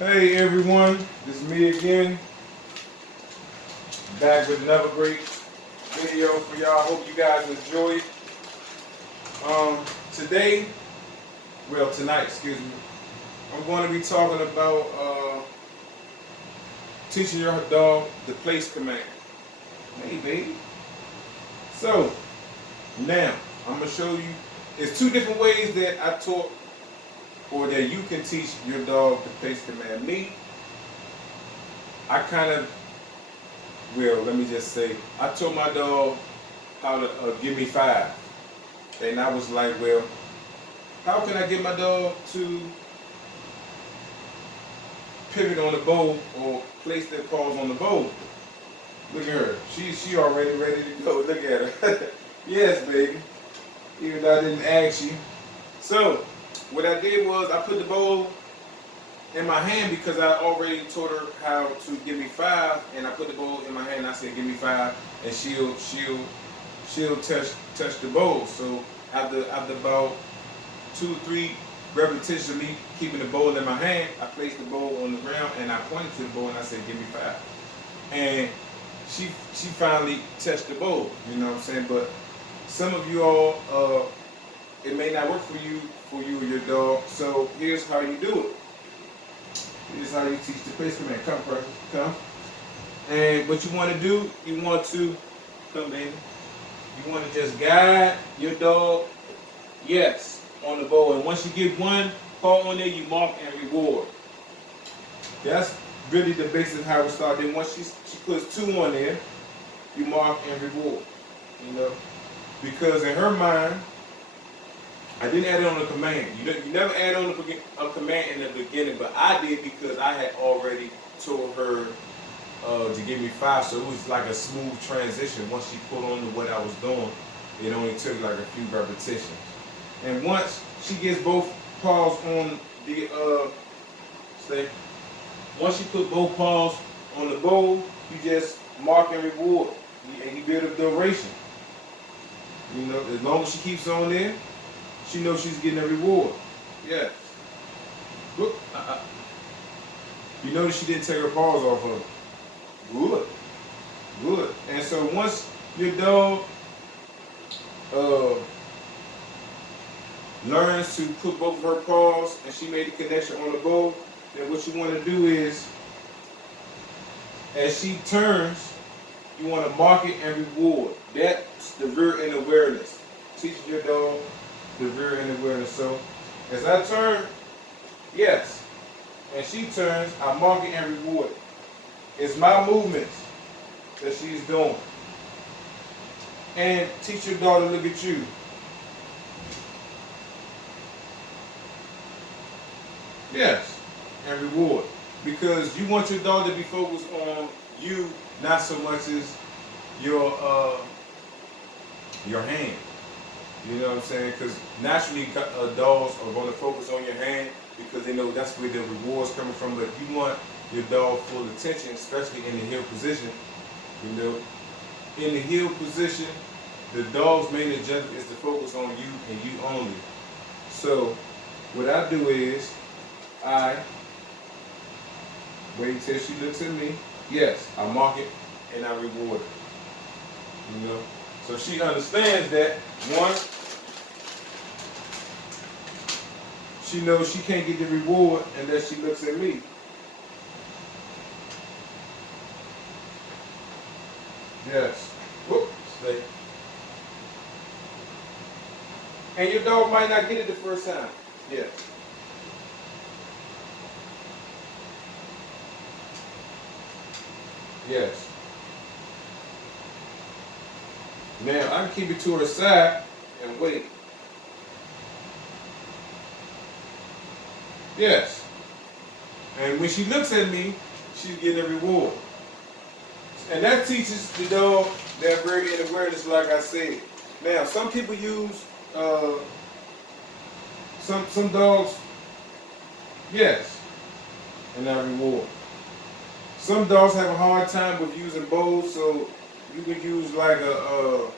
Hey everyone, this is me again, back with another great video for y'all. Hope you guys enjoy it. Today, tonight, excuse me, I'm going to be talking about teaching your dog the place command. Hey baby. So, now, I'm going to show you, it's two different ways that I taught or that you can teach your dog the place command. I kind of let me just say, I told my dog how to give me five. And I was like, well, how can I get my dog to pivot on the bowl or place their paws on the bowl? Look at her. She already ready to go. Look at her. Yes, baby. Even though I didn't ask you. So, what I did was I put the bowl in my hand because I already taught her how to give me five, and I put the bowl in my hand and I said give me five, and she'll touch the bowl. So after about 2 or 3 repetitions of me keeping the bowl in my hand, I placed the bowl on the ground and I pointed to the bowl and I said give me five. And she finally touched the bowl, you know what I'm saying? But some of you all it may not work for you or your dog. So here's how you do it. This is how you teach the place command. Come, person, come. And what you want to do, you want to, come baby, you want to just guide your dog, yes, on the bowl. And once you get one paw on there, you mark and reward. That's really the basis of how we start. Then once she puts 2 on there, you mark and reward. You know, because in her mind, I didn't add it on a command. You never add on a command in the beginning, but I did because I had already told her to give me 5, so it was like a smooth transition. Once she put on to what I was doing, it only took like a few repetitions. And once she gets both paws on the once you put both paws on the bowl, you just mark and reward, and you build a duration. You know, as long as she keeps on there, she knows she's getting a reward. Yes. Look. You notice she didn't take her paws off of her. Good. Good. And so once your dog learns to put both of her paws and she made the connection on the bowl, then what you want to do is, as she turns, you want to mark it and reward. That's the rear end awareness. Teach your dog the rear end awareness. So as I turn, yes, and she turns, I mark it and reward it. It's my movements that she's doing. And teach your dog to look at you. Yes, and reward. Because you want your dog to be focused on you, not so much as your hand. You know what I'm saying? Because naturally, dogs are going to focus on your hand because they know that's where the reward's coming from. But you want your dog full attention, especially in the heel position. You know, in the heel position, the dog's main agenda is to focus on you and you only. So, what I do is, I wait till she looks at me. Yes, I mark it and I reward her. You know, so she understands that one. She knows she can't get the reward unless she looks at me. Yes. Whoop, stay. And your dog might not get it the first time. Yes. Yes. Now I can keep it to her side and wait. Yes. And when she looks at me, she's getting a reward. And that teaches the dog that very end awareness, like I said. Now, some people use some dogs, yes, and I reward. Some dogs have a hard time with using bowls, so you can use like a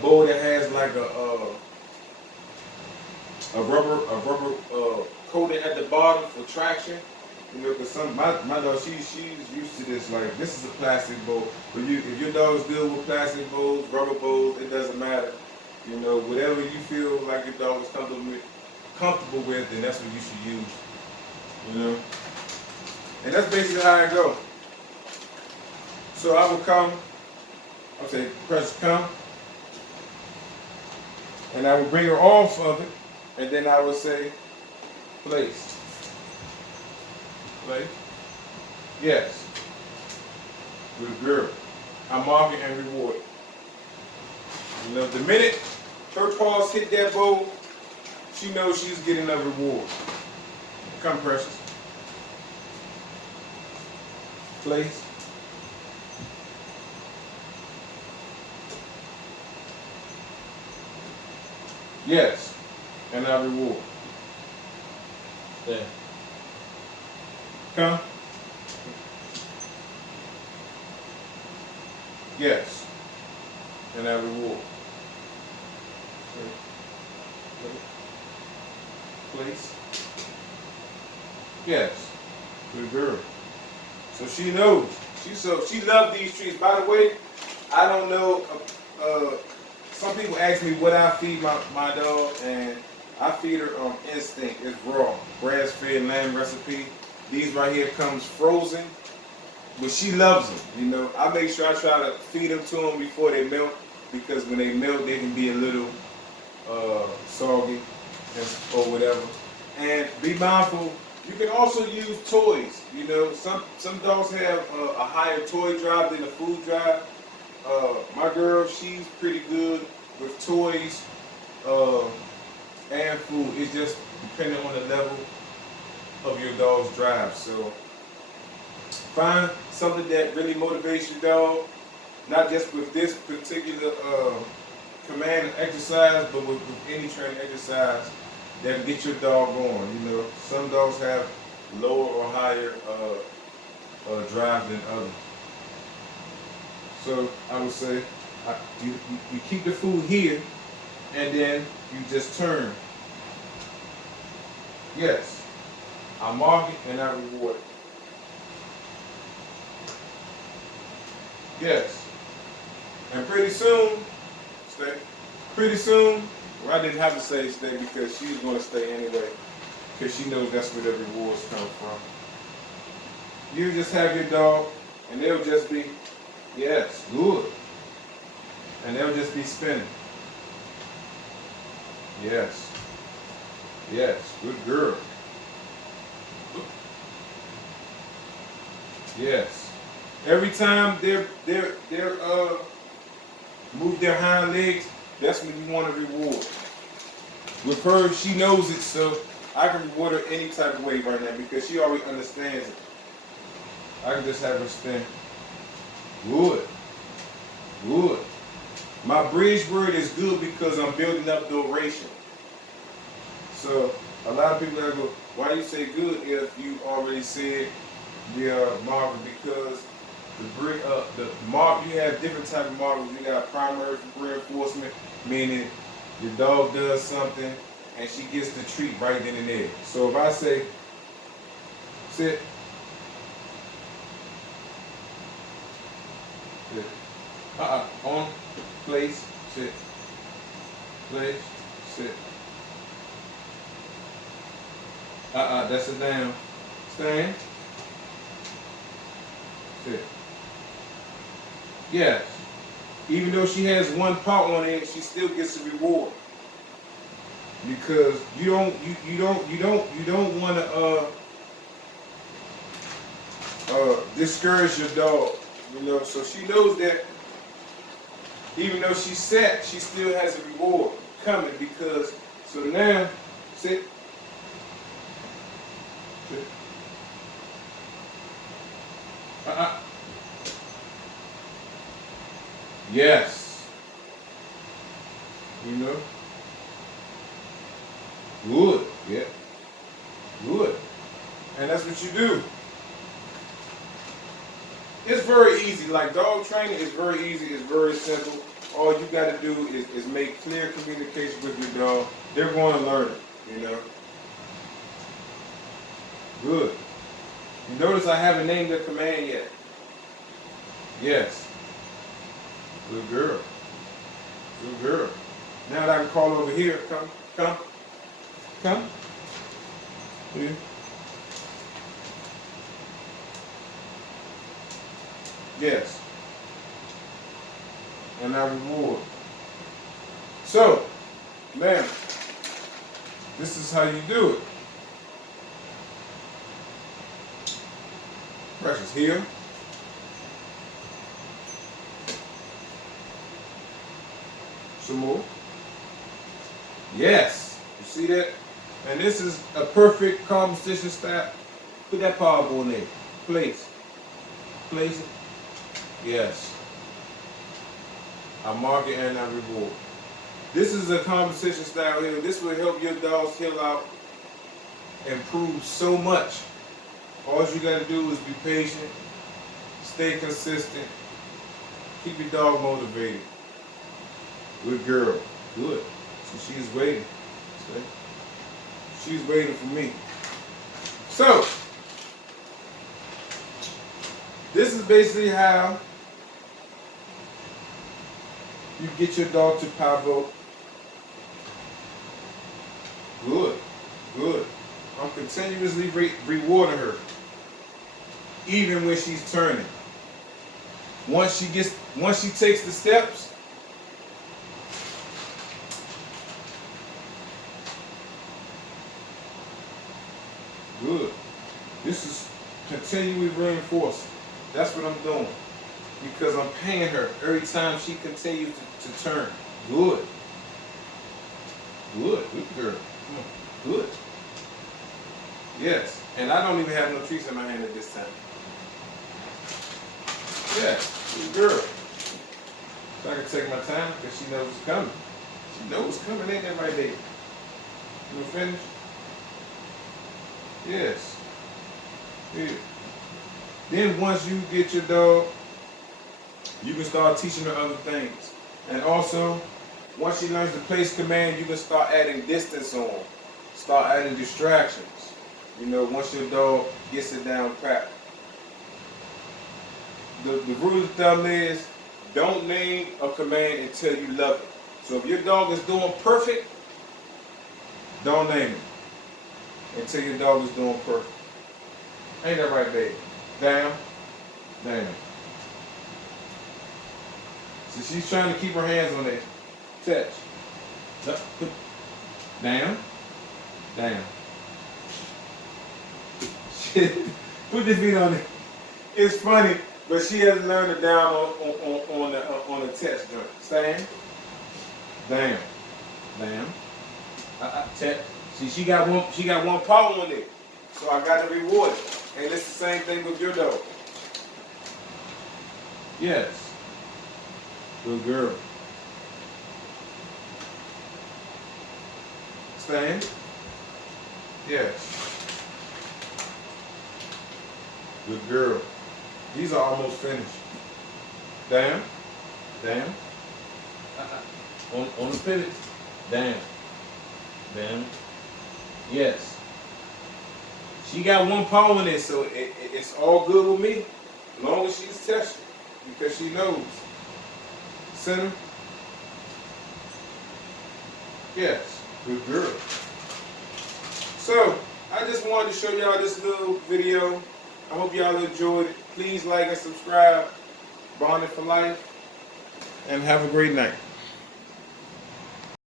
bowl that has like a rubber coating at the bottom for traction. You know, because my dog, she's used to this. Like, this is a plastic bowl. But if your dog is good with plastic bowls, rubber bowls, it doesn't matter. You know, whatever you feel like your dog is comfortable with, then that's what you should use. You know, and that's basically how I go. So I would come. I'll say, press come, and I would bring her off of it, and then I would say, place. Place. Yes. Good girl. I mark it and reward it. You know, the minute her paws hit that bowl, she knows she's getting a reward. Come, precious. Place. Yes. And I reward. There. Come. Yes. And I reward. Place. Yes. Good girl. So she knows. She loves these treats. By the way, I don't know. Some people ask me what I feed my dog, and I feed her on instinct. It's raw, grass-fed lamb recipe. These right here comes frozen, but she loves them. You know, I make sure I try to feed them to them before they melt, because when they melt, they can be a little soggy or whatever. And be mindful. You can also use toys. You know, some dogs have a higher toy drive than a food drive. My girl, she's pretty good with toys and food. It's just depending on the level of your dog's drive. So find something that really motivates your dog, not just with this particular command exercise, but with any training exercise that will get your dog going. You know, some dogs have lower or higher drive than others. So I would say you keep the food here, and then you just turn. Yes. I mark it and I reward it. Yes. And pretty soon, stay. Pretty soon, well, I didn't have to say stay because she's going to stay anyway, because she knows that's where the rewards come from. You just have your dog, and they'll just be, yes, good. And they'll just be spinning. Yes. Yes, good girl. Yes. Every time they're move their hind legs, that's when you want to reward. With her, she knows it, so I can reward her any type of way right now because she already understands it. I can just have her spin. Good. Good. My bridge word is good because I'm building up duration. So a lot of people go, why you say good if you already said marker? Because the mark, you have different type of markers. You got primary reinforcement, meaning your dog does something and she gets the treat right then and there. So if I say sit, sit, on, place, sit, place, sit. That's a down. Stand. Sit. Yes. Even though she has one paw on it, she still gets a reward. Because you don't want to discourage your dog. You know, so she knows that even though she's set, she still has a reward coming because so now sit. Sit. Yes. You know? Good. Yeah. Good. And that's what you do. It's very easy. Like dog training is very easy. It's very simple. All you got to do is make clear communication with your dog. They're going to learn it, you know? Good. You notice I haven't named the command yet. Yes. Good girl. Good girl. Now that I can call over here, come, come, come. Here. Yes. And I reward. So, ma'am, this is how you do it. Precious here. Some more. Yes. You see that? And this is a perfect competition style. Put that power ball in there. Place. Place it. Yes. I mark it and I reward. This is a competition style here. This will help your dogs heal out, improve so much. All you got to do is be patient, stay consistent, keep your dog motivated. Good girl. Good. So she's waiting. See? She's waiting for me. So, this is basically how you get your dog to pivot. Good. Good. I'm continuously rewarding her, even when she's turning. Once she takes the steps, good. This is continually reinforcing. That's what I'm doing. Because I'm paying her every time she continues to turn. Good. Good. Good girl. Good. Yes. And I don't even have no treats in my hand at this time. Yes. Good girl. So I can take my time because she knows it's coming. She knows it's coming. Ain't that right there? You want to finish? Yes. Here. Then once you get your dog, you can start teaching her other things. And also, once she learns the place command, you can start adding distance on. Start adding distractions. You know, once your dog gets it down pat. The rule of thumb is, don't name a command until you love it. So if your dog is doing perfect, don't name it until your dog is doing perfect. Ain't that right, baby? Down, down. So she's trying to keep her hands on that touch. Up, down, down. Put the feet on it. It's funny, but she hasn't learned it down on the touch joint. Stand, down, down. Touch. See, she got one paw on it, so I got to reward it. And it's the same thing with your dog. Yes. Good girl. Stand. Yes. Good girl. These are almost finished. Down. Down. On the pivot. Down. Down. Yes. She got one paw in it, so it's all good with me. As long as she's tested. Because she knows. Center. Yes. Good girl. So, I just wanted to show y'all this little video. I hope y'all enjoyed it. Please like and subscribe. Bonded for life. And have a great night.